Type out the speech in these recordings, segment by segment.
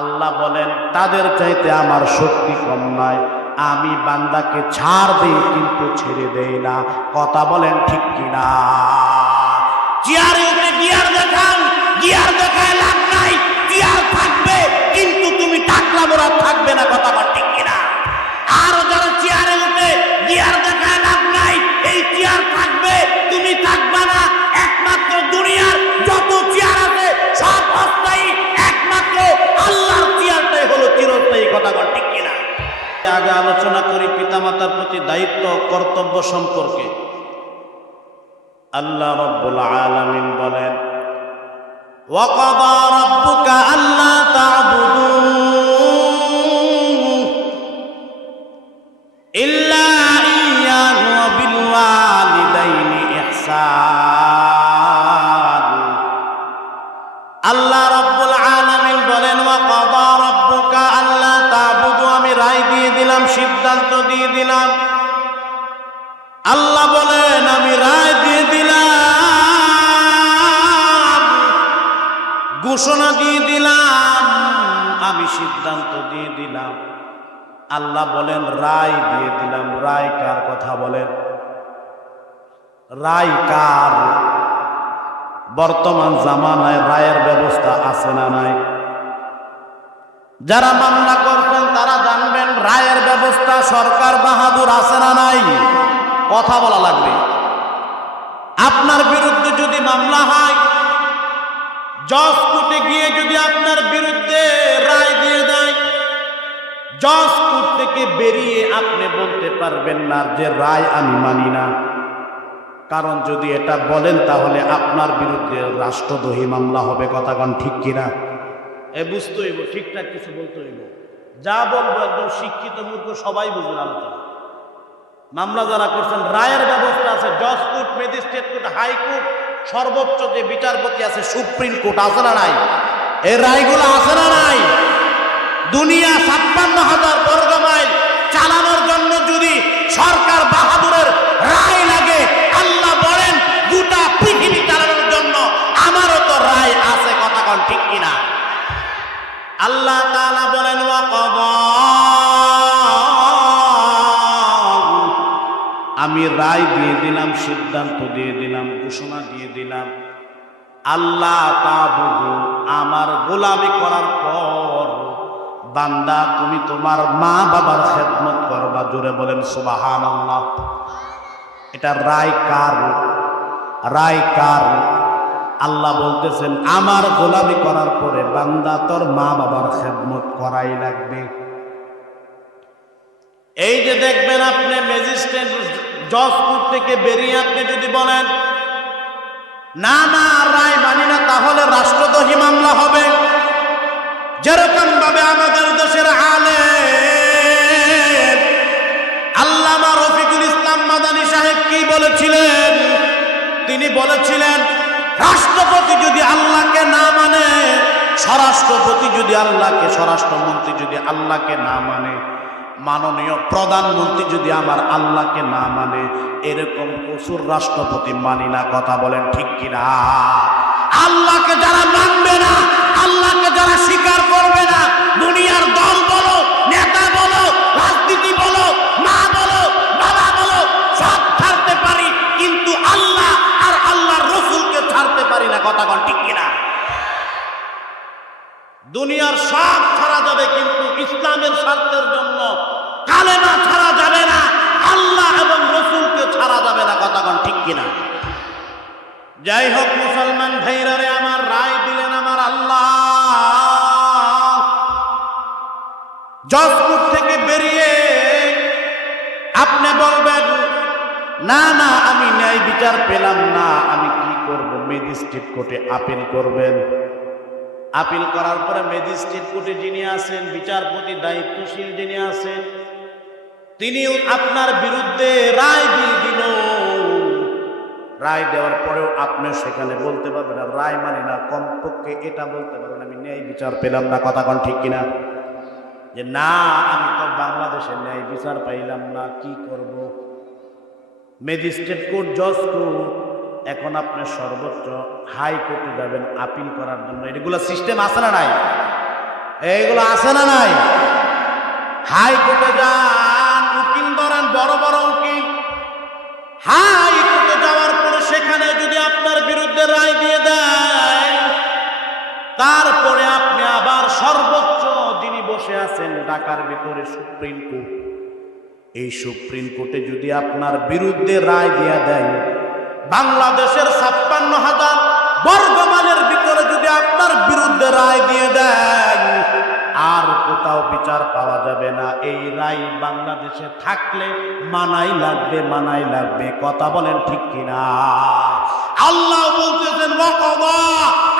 আল্লাহ বলেন, তাদের চাইতে আমার শক্তি কম নয়। আমি বান্দাকে ছাড় দিই, কিন্তু ছেড়ে দেই না। কথা বলেন ঠিক কিনা? চেয়ারে গিয়ার দেখান। গিয়ার দেখায় লাভ নাই। গিয়ার থাকবে, কিন্তু তুমি টাকলা মোড়া থাকবে না। কথা বল ঠিক কিনা? আরও যারা চেয়ারে উঠে গিয়ার দেখায় লাভ নাই, এই চেয়ার থাকবে, তুমি থাকবে না। একমাত্র দুনিয়ার যত গোলাগণ ঠিক কিনা? আগে আলোচনা করি পিতামাতার প্রতি দায়িত্ব, কর্তব্য সম্পর্কে। আল্লাহ রব্বুল আলামিন বলেন ওয়াকাদা রাব্বুকা আল্লা তা'বুদু আল্লাহ বলেন, আমি রায় দিয়ে দিলাম, ঘোষণা দিয়ে দিলাম, আমি সিদ্ধান্ত দিয়ে দিলাম। আল্লাহ বলেন, রায় দিয়ে দিলাম। রায় কার কথা বলেন? রায় কার? বর্তমান জামানায় রায়ের ব্যবস্থা আছে না নাই? যারা মামলা করবেন তারা জানবেন, রায়ের ব্যবস্থা সরকার বাহাদুর আছে না নাই? কথা বলা লাগবে। আপনার বিরুদ্ধে যদি মামলা হয়, জজ কোর্টে গিয়ে যদি আপনার বিরুদ্ধে রায় দিয়ে দেয়, জজ কোর্ট থেকে বেরিয়ে আপনি বলতে পারবেন না যে রায় আমি মানি না। কারণ যদি এটা বলেন তাহলে আপনার বিরুদ্ধে রাষ্ট্রদ্রোহী মামলা হবে, কথাগণ ঠিক কিনা? এ বুঝতে হইব, ঠিকঠাক কিছু বলতে হইব। যা বলব একদম শিক্ষিত মূর্খ সবাই বুঝবেন আলোচনা। মামলা যারা করছেন, রায়ের ব্যবস্থা আছে জজ কোর্ট ম্যাজিস্ট্রেট কোর্ট, হাইকোর্ট, সর্বোচ্চ যে বিচারপতি আছে, সুপ্রিম কোর্ট, আছে না নাই? এই রায়গুলো আছে না নাই? দুনিয়া ছাপ্পান্ন হাজার বর্গ মাইল চালানোর জন্য যদি সরকার বাহাদুরের রায় লাগে, আল্লাহ বলেন, গোটা পৃথিবী চালানোর জন্য আমারও তো রায় আছে, কথা কন ঠিক কিনা? আল্লাহ তাআলা বলেন ওয়াকাদা আমি রায় দিয়ে দিলাম, সিদ্ধান্ত দিয়ে দিলাম, ঘোষণা দিয়ে দিলাম। আল্লাহ তাবুদু আমার গোলামি করার পর বান্দা, তুমি তোমার মা বাবার খেদমত করবা। জোরে বলেন সুবাহান আল্লাহ এটা রায় কার? রায় কার? আল্লাহ বলতেছেন, আমার গোলামি করার পরে বান্দা তোর মা বাবার খেদমত করাই লাগবে। এই যে দেখবেন আপনি ম্যাজিস্ট্রেট জজপুর থেকে বেরিয়ে আপনি যদি বলেন, না না রায় মানি না, তাহলে রাষ্ট্রদ্রোহী মামলা হবে। যেরকম ভাবে আমাদের দেশের আলে আল্লামা রফিকুল ইসলাম মাদানী সাহেব কি বলেছিলেন? তিনি বলেছিলেন, রাষ্ট্রপতি যদি আল্লাহকে না মানে স্বরাষ্ট্রপতি যদি আল্লাহকে, স্বরাষ্ট্রমন্ত্রী যদি আল্লাহকে না মানে মাননীয় প্রধানমন্ত্রী যদি আমার আল্লাহকে না মানে এরকম প্রচুর রাষ্ট্রপতি মানি না, কথা বলেন ঠিক কিনা? আল্লাহকে যারা মানবে না, আল্লাহকে যারা স্বীকার করবে না, দুনিয়ার যাই হোক মুসলমান ভাইরারে আমার রায় দিলেন আমার আল্লাহ। জজপুর থেকে বেরিয়ে আপনি বলবেন, না না, আমি ন্যায় বিচার পেলাম না, আমি কি করব? ম্যাজিস্ট্রেট কোর্টে আপিল করবেন। আপিল করার পরে ম্যাজিস্ট্রেট কোর্টে যিনি আছেন, বিচারপতি দায়িত্বশীল যিনি আছেন তিনি আপনার বিরুদ্ধে রায় দিয়ে দিল। রায় দেওয়ার পরেও আপনি সেখানে বলতে পারবেন না রায় মানে না, কমপক্ষে এটা বলতে পারবেন, আমি ন্যায় বিচার পেলাম না, কথা কন ঠিক কিনা? যে না, আমি তো বাংলাদেশে ন্যায় বিচার পাইলাম না, কি করব? ম্যাজিস্ট্রেট কোর্ট, জজ কোর্ট, এখন আপনি সর্বোচ্চ হাইকোর্টে যাবেন আপিল করার জন্য। এগুলো সিস্টেম আছে না নাই? এইগুলো আছে না নাই? হাইকোর্টে যান, উকিল ধরেন বড় বড় উকিল। হাইকোর্টে বিরুদ্ধে রায় দিয়ে দেয়। তারপরে আপনি আবার সর্বোচ্চ যিনি বসে আছেন ঢাকার ভিতরে সুপ্রিম কোর্ট। এই সুপ্রিম কোর্টে যদি আপনার বিরুদ্ধে রায় দিয়ে দেয়, বাংলাদেশের ছাপ্পান্ন হাজার বর্গমানের ভিতরে যদি আপনার বিরুদ্ধে রায় দিয়ে দেয়, আর কোথাও বিচার পাওয়া যাবে না। এই রায় বাংলাদেশে থাকলে মানাই লাগবে মানাই লাগবে। কথা বলেন ঠিক কিনা? আল্লাহ বলতেছেন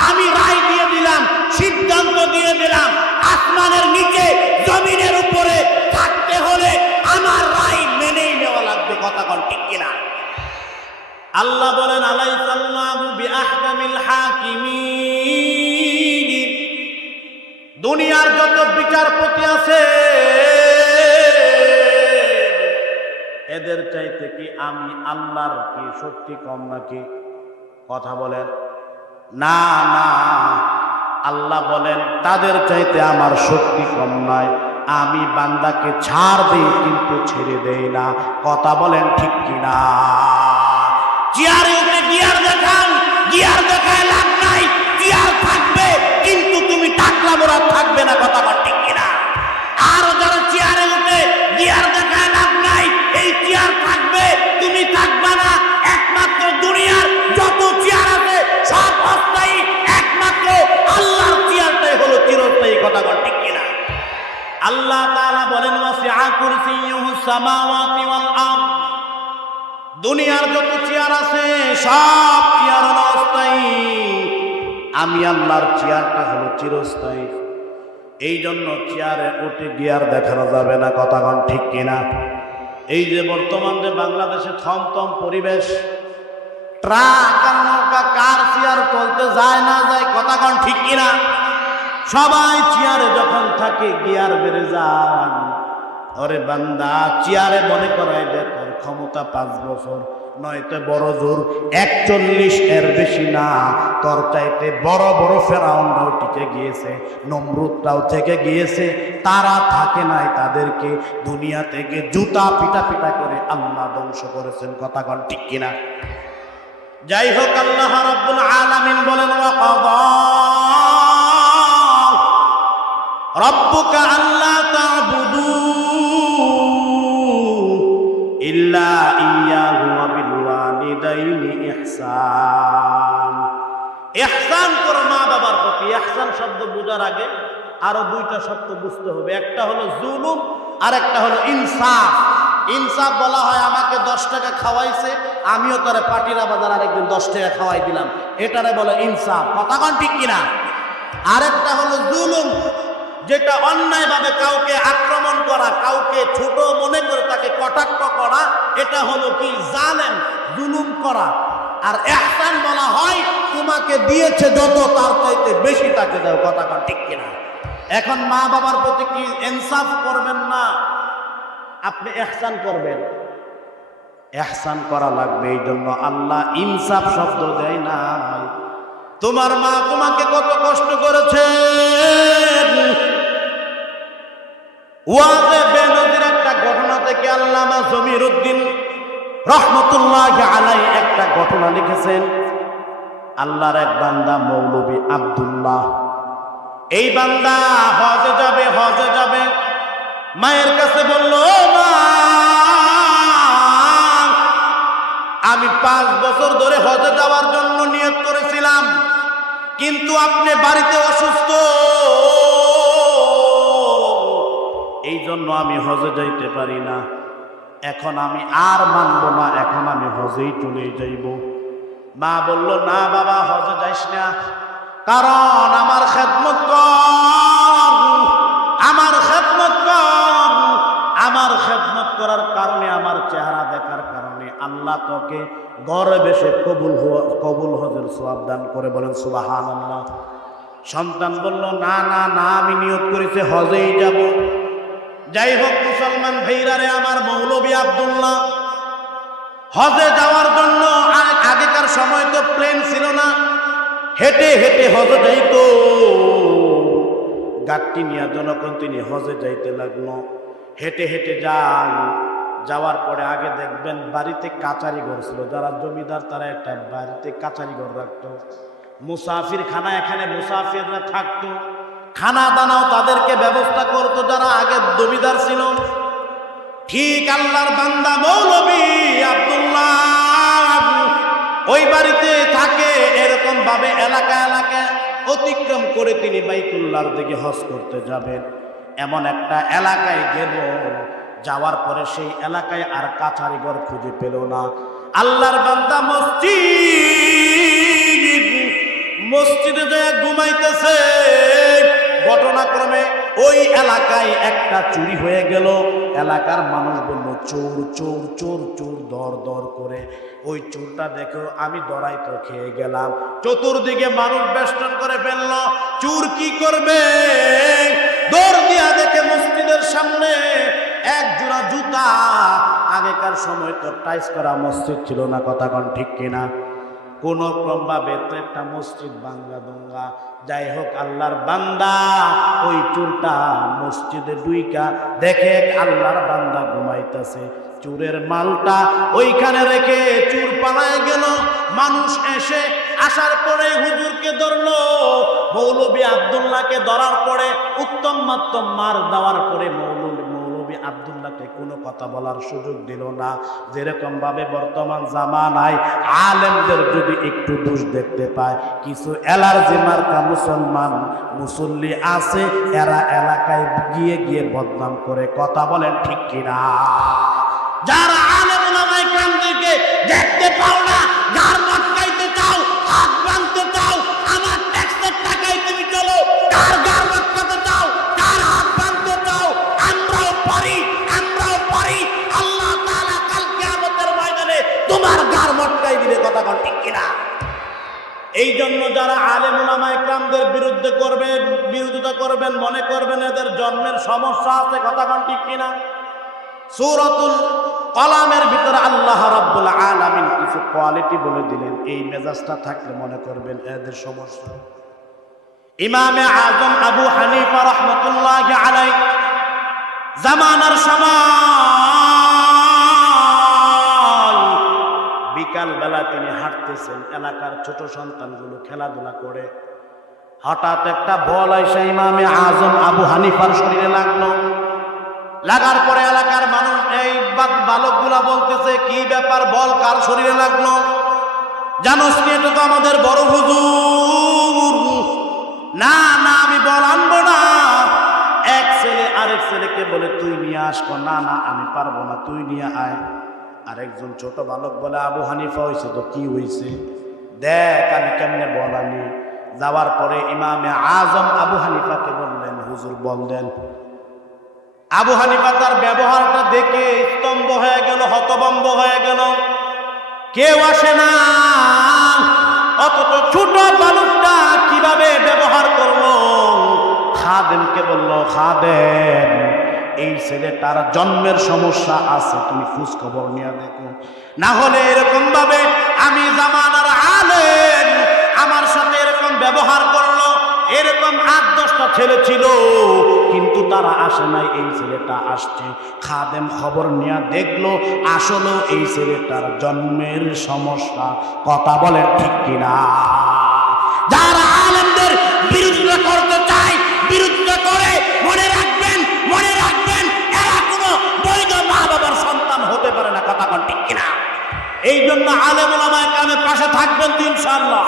আমি রায় দিয়ে দিলাম, সিদ্ধান্ত দিয়ে দিলাম, আসমানের নিচে, জমিনের উপরে থাকতে হলে আমার রায় মেনেই নেওয়া লাগবে। কথা কন ঠিক কিনা? আল্লাহ বলেন দুনিয়ার যত বিচারপতি আছে, এদের চাইতে কি আমি আল্লাহর কি শক্তি কম নাকি? কথা বলেন। না না, আল্লাহ বলেন, তাদের চাইতে আমার শক্তি কম নয়। আমি বান্দাকে ছাড় দিই, কিন্তু ছেড়ে দেই না। কথা বলেন ঠিক কিনা? চেয়ারে গিয়ার দেখান, গিয়ার দেখায় লাভ নাই। চেয়ার থাকবে, কিন্তু তুমি টাকলা মোড়া থাকবে না, কথা বল ঠিক দুনিয়ার যত চেয়ার আছে, সব চেয়ার হলো অস্থায়ী। আমি আল্লাহর চেয়ারটা হলো চিরস্থায়ী। এই জন্য চেয়ারে উঠে গিয়ার দেখানো যাবে না কথাগণ ঠিক কিনা? এই যে বর্তমান যে বাংলাদেশে থমথম পরিবেশ, ট্রাক আর নৌকা কার চেয়ার চলতে যায় না যায় কথাগণ ঠিক কিনা? সবাই চেয়ারে যখন থাকে, গিয়ার বেড়ে যায়। ওরে বান্দা, চেয়ারে মনে করায় যে তোর ক্ষমতা পাঁচ বছর, নয়তো বড় জোর, একচল্লিশ এর বেশি না। তোর চাইতে বড় বড় ফেরাউনরাও টিকে গিয়েছে নমরুদটাও থেকে গিয়েছে, তারা থাকে নাই তাদেরকে। দুনিয়া থেকে জুতা পিটা পিটা করে আল্লাহ ধ্বংস করেছেন, কথা কন ঠিক কিনা? যাই হোক, আল্লাহ রাব্বুল আলামিন বলেন রব্বুকা আল্লাহ ইল্লা ইয়াহু ওয়া বিল ওয়ালিদাইনি ইহসান। ইহসান করো মা বাবার প্রতি। ইহসান শব্দ বোঝার আগে আরও দুইটা শব্দ বুঝতে হবে। একটা হলো জুলুম আর একটা হলো ইনসাফ। ইনসাফ বলা হয়, আমাকে দশ টাকা খাওয়াইছে, আমিও তারে পাটিরা বাজার আরেকদিন দশ টাকা খাওয়াই দিলাম। এটারে বলে ইনসাফ। কথা ঠিক কিনা? আরেকটা হলো জুলুম যেটা অন্যায়ভাবে কাউকে আক্রমণ করা, কাউকে ছোট মনে করে তাকে কটাক্ষ করা, এটা হলো কি? জালেম, জুলুম করা। আর এহসান বলা হয়, তোমাকে দিয়েছে যত, তার চাইতে বেশি তাকে দাও। কথা ঠিক কিনা? এখন মা বাবার প্রতি কি ইনসাফ করবেন না? আপনি এহসান করবেন। এহসান করা লাগবে, এই জন্য আল্লাহ ইনসাফ শব্দ দেয় না। তোমার মা তোমাকে কত কষ্ট করেছে ওয়াজে বেনজির একটা ঘটনা থেকে আল্লামা জমির উদ্দিন রহমতুল্লাহ আলাই একটা ঘটনা লিখেছেন, আল্লাহর এক বান্দা মৌলবী আব্দুল্লাহ। এই বান্দা হজে যাবে হজে যাবে। মায়ের কাছে বলল, "ও মা, আমি পাঁচ বছর ধরে হজে যাওয়ার জন্য নিয়োগ করেছিলাম, কিন্তু আপনি বাড়িতে অসুস্থ। জন্য আমি হজে যাইতে পারি না। এখন আমি আর মানব না, এখন আমি হজেই চলে যাইব। মা বলল, না বাবা, হজে যাইস না। কারণ আমার খেদমত আমার খেদমত আমার খেদমত করার কারণে, আমার চেহারা দেখার কারণে আল্লাহ তোকে গড়ে বেশে কবুল কবুল হজের সোয়াব দান করে বলেন সুবাহান আল্লাহ সন্তান বলল, না না না, আমি নিয়োগ করেছি, হজেই যাব। যাই হোক, মুসলমান ভাইরারে আমার মৌলবী আব্দুল্লাহ। হজে যাওয়ার জন্য আগেকার সময় তো প্লেন ছিল না। হেঁটে হেঁটে হজে যাইতো। গাঠটি নিয়ে জনগণ তিনি হজে যাইতে লাগল। হেঁটে হেঁটে যান। যাওয়ার পরে আগে দেখবেন বাড়িতে কাচারি ঘর ছিল। যারা জমিদার, তারা একটা বাড়িতে কাচারি ঘর রাখতো। মুসাফির খানা এখানে মুসাফিররা থাকতো। খানা দানাও তাদেরকে ব্যবস্থা করতো, যারা আগে জমিদার ছিল। ঠিক আল্লাহর বান্দা মৌলবী আব্দুল্লাহ। ওই বাড়িতে থাকে এরকম ভাবে এলাকা এলাকা অতিক্রম করে তিনি বাইতুল্লাহর দিকে হজ করতে যাবেন। এমন একটা এলাকায় গেল, যাওয়ার পরে সেই এলাকায় আর কাছারি ঘর খুঁজে পেল না। আল্লাহর বান্দা মসজিদ, মসজিদে যায় ঘুমাইতেছে। ঘটনাক্রমে ওই এলাকায় একটা চুরি হয়ে গেল। এলাকার মানুষ বলল, চোর চোর চোর চোর, দর দর করে। ওই চোরটা দেখো আমি দড়াই তো খেয়ে গেলাম। চতুর্দিকে মানুষ বেষ্টন করে ফেলল, চোর কি করবে? দৌড় দিয়া দেখে মসজিদের সামনে এক জোড়া জুতা। আগেকার সময় তো টাইস করা মসজিদ ছিল না, কথা ঠিক কিনা। কোন ক্রমভাবে একটা মসজিদ বাঙ্গা দঙ্গা যাই হোক আল্লাহর বান্দা, ওই চুরটা মসজিদে ডুইকা, দেখে আল্লাহর বান্দা ঘুমাইতেছে। চুরের মালটা ওইখানে রেখে চুর পালায় গেল। মানুষ এসে আসার পরে হুজুরকে ধরলো। মৌলবী আবদুল্লাহকে ধরার পরে উত্তম মাত্তম মার দেওয়ার পরে মৌলবী আবদুল্লাহকে কোনো কথা বলার সুযোগ দিল না। যেরকম ভাবে বর্তমান জামানায় আলেমদের যদি একটু দোষ দেখতে পায়, কিছু অ্যালার্জি মার্কা মুসলমান মুসল্লি আছে, এরা এলাকায় গিয়ে গিয়ে বদনাম করে কথা বলেন ঠিক কিনা? যারা আলেম দেখতে পাও না গার এই জন্য যারা আলেম ওলামা একরামদের বিরুদ্ধে করবেন, বিরোধিতা করবেন, মনে করবেন এদের জন্মের সমস্যা আছে, কথা কন ঠিক কিনা? সূরাতুল কলামের ভিতরে আল্লাহ রাব্বুল আলামিন কিছু কোয়ালিটি বলে দিলেন, এই মেজাজটা থাকলে মনে করবেন এদের সমস্যা। ইমামে আজম আবু হানিফা রহমতুল্লাহ আলাই জামানার সময় বিকাল বেলা তিনি হাঁটতেছেন, এলাকার ছোট সন্তানগুলো খেলাধুলা করে। হঠাৎ একটা বল এসে ইমামে আজম আবু হানিফার শরীরে লাগল। লাগার পরে এলাকার মানুষ, এই বালকগুলা বলতেছে, কি ব্যাপার বল, কার শরীরে লাগল? জানোস এটা তো আমাদের বড় হুজুর। না না, আমি বল আনব না। এক ছেলে আরেক ছেলেকে বলে, তুই নিয়ে আসব। না না, আমি পারব না, তুই নিয়ে আয়। আরেকজন ছোট বালক বলে, আবু হানিফা হয়েছে তো কি হয়েছে দেখ, আমি কেমনে বল যাওয়ার পরে ইমামে আজম আবু হানিফাকে বললেন, হুজুর, বললেন, আবু হানিফা তার ব্যবহারটা দেখে স্তম্ভ হয়ে গেল হতবম্ব হয়ে গেল। কেউ আসে না। অথচ ছোট বালকটা কীভাবে ব্যবহার করল? খাদেমকে বলল, খাদেম এই ছেলেটার জন্মের সমস্যা আছে, তুমি খোঁজ খবর নিয়ে দেখো। না হলে এরকম ভাবে আমি জামানার আলেম, আমার সাথে এরকম ব্যবহার করল, এরকম আট দশটা ছেলে ছিল, কিন্তু তারা আসে নাই, এই ছেলেটা আসছে। খাদেম খবর নিয়ে দেখল, আসলে এই ছেলেটার জন্মের সমস্যা, কথা বলে ঠিক কিনা। যারা আলেমদের বিরোধিতা কন। এই জন্য আলেম ওলামায় কামের পাশে থাকবেন তো ইনশাল্লাহ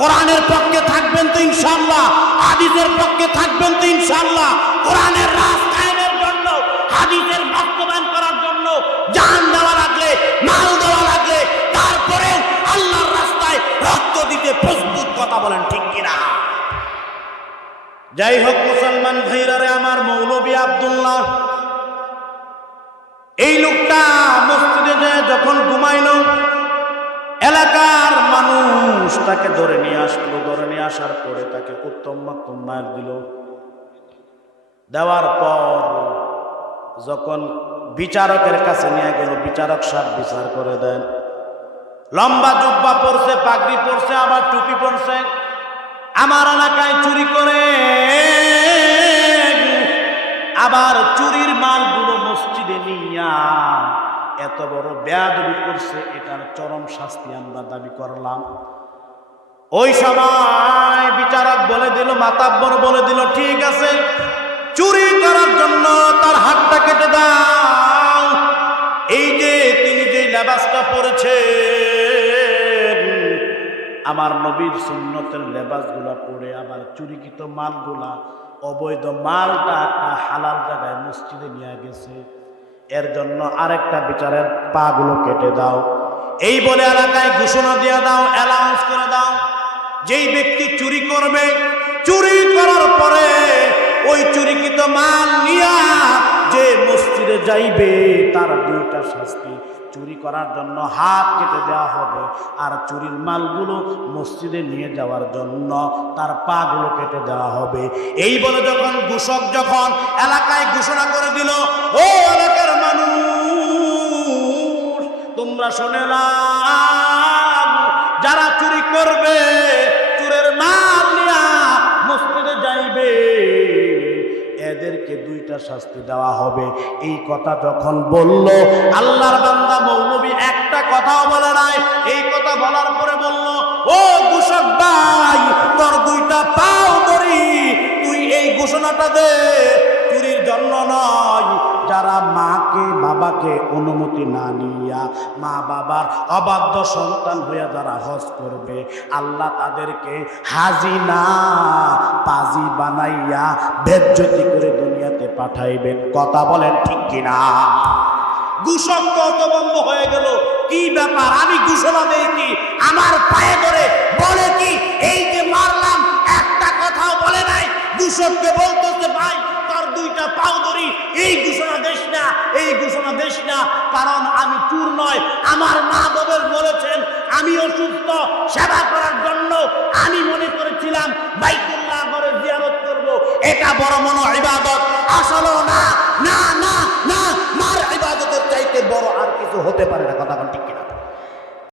কোরআনের পক্ষে থাকবেন তো ইনশাল্লাহ হাদিসের পক্ষে থাকবেন তো ইনশাল্লাহ কোরআনের রাস্তায়নের জন্য, হাদিসের বাস্তবায়ন করার জন্য জান দেওয়া লাগলে, মাল দেওয়া লাগলে, তারপরে আল্লাহর রাস্তায় রক্ত দিতে প্রস্তুত কথা বলেন ঠিক কিনা। যাই হোক মুসলমান ভাইরারে, আমার মৌলবী আব্দুল্লাহ, এই লোকটা মসজিদে যখন ঘুমাইল, এলাকার মানুষ তাকে ধরে নিয়ে আসলো। ধরে নিয়ে আসার পরে তাকে উত্তম মাত্তম মার দিল। দেওয়ার পর যখন বিচারকের কাছে নিয়ে গেল, বিচারক সাহেব বিচার করে দেন। লম্বা জুব্বা পরছে, পাগড়ি পরছে, আবার টুপি পরছে। আমার এলাকায় চুরি করে, আবার চুরির মালগুলো মসজিদে নিয়া এত বড় বেয়াদবি করছে, এটার চরম শাস্তি আমরা দাবি করলাম। ওই সময় বিচারক বলে দিল, মাতাব্বর বলে দিল, ঠিক আছে, চুরি করার জন্য তার হাতটা কেটে দাও। এই যে তিনি যে লেবাসটা পরেছেন, আমার নবীর সুন্নতের লেবাসগুলা পরে আবার চুরিকৃত মালগুলা, অবৈধ মালটা একটা হালাল জায়গায় মসজিদে নিয়ে গেছে। এর জন্য আরেকটা বিচারের পাগুলো কেটে দাও। এই বলে এলাকায় ঘোষণা দিয়ে দাও অ্যালাউন্স করে দাও। যেই ব্যক্তি চুরি করবে, চুরি করার পরে ওই চুরিকৃত মাল নিয়া যে মসজিদে যাইবে, তার দুইটা শাস্তি। চুরি করার জন্য হাত কেটে দেওয়া হবে। আর চুরির মালগুলো মসজিদে নিয়ে যাওয়ার জন্য তার পাগুলো কেটে দেওয়া হবে। এই বলে যখন ঘোষক যখন এলাকায় ঘোষণা করে দিল, ও এলাকার মানুষ, তোমরা শোনে যারা চুরি করবে, চুরের মাল নিয়া মসজিদে যাইবে। এদেরকে দুইটা শাস্তি দেওয়া হবে। এই কথা যখন বলল, আল্লাহর বান্দা মৌলবী একটা কথাও বলে নাই। এই কথা বলার পরে বলল, ও কুষক ভাই, তোর দুইটা পাও ধরি। তুই এই ঘোষণাটা দে, চুরির জন্য নয়। যারা মাকে, বাবাকে অনুমতি না নিয়া মা বাবার অবাধ্য সন্তান হইয়া যারা হজ করবে, আল্লাহ তাদেরকে হাজি না পাজি বানাইয়া বেজ্জতি করে দুনিয়াতে পাঠাইবেন। কথা বলেন ঠিক কিনা? হয়ে গেল। কি ব্যাপার? আমি আমার বলে কি? এই মারলাম, একটা বলে নাই। ভাই দুইটা পাও ধরি। এই ঘোষণা দেশ না, এই ঘোষণা দেশ না, কারণ আমি চুর নয়। আমার মা বাবার বলেছেন, আমি অসুস্থ, সেবা করার জন্য আমি মনে করেছিলাম, বাইতুল্লাহ করে জিয়ারত করব। এটা বড় মনো ইবাদত। আসলে না না না না, মার ইবাদতের চাইতে বড় আর কিছু হতে পারে না, কথা ঠিক